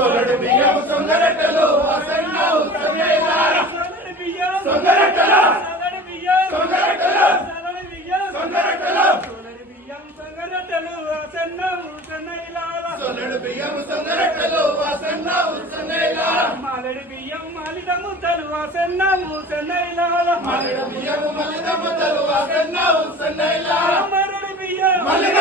సోలడి బియ్యం సొంగరట్టలు అసన్నావు సన్నైలార సోలడి బియ్యం సొంగరట్టలు సోలడి బియ్యం సొంగరట్టలు సోలడి బియ్యం సొంగరట్టలు సోలడి బియ్యం సొంగరట్టలు అసన్నావు సన్నైలార సోలడి బియ్యం సొంగరట్టలు అసన్నావు సన్నైలార మాలడి బియ్యం మాలిద ముద్దలు అసన్నావు సన్నైలార మాలడి బియ్యం మాలిద ముద్దలు అసన్నావు సన్నైలార మాలడి బియ్యం మాలిద